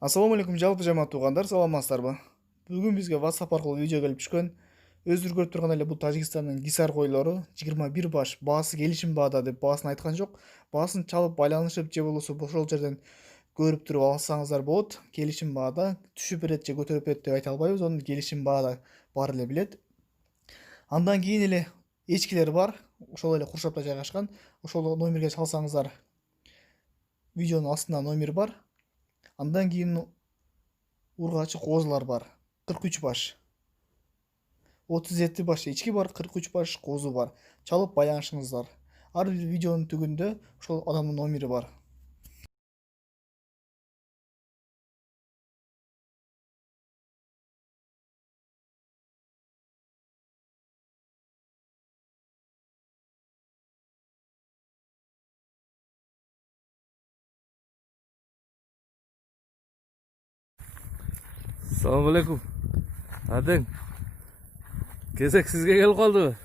Ассаламу алейкум жалпы жамаат туугандар, саламатсыздарбы? Бүгүн бизге WhatsApp аркылуу видео келип түшкөн. Өздөрү көрүп тургандай эле бул Тажикстандын Гисар койлору 21 баш баасы келишим баада деп баасын айткан жок. Баасын чалып байланышып же болбосо ошол жерден көрүп туруп алсаңыздар болот. Келишим баада түшүп берет же көтөрүп берет деп айта албайбыз. Onu келишим баада баары эле билет. Андан кийин эле эчкилер бар. Ошол эле куршапта жайгашкан. Ошол номерге чалсаңыздар видеонун астында номер бар. Андан кийин ургачы козулар бар. 43 баш. 37 баш ички бар, 43 баш козу бар. Чалып байланышыңыздар. Ар бир видеонун түгүндө ошол адамдын номери бар. Assalamu alaikum. Adeng. Kesek sizge gelip kaldı.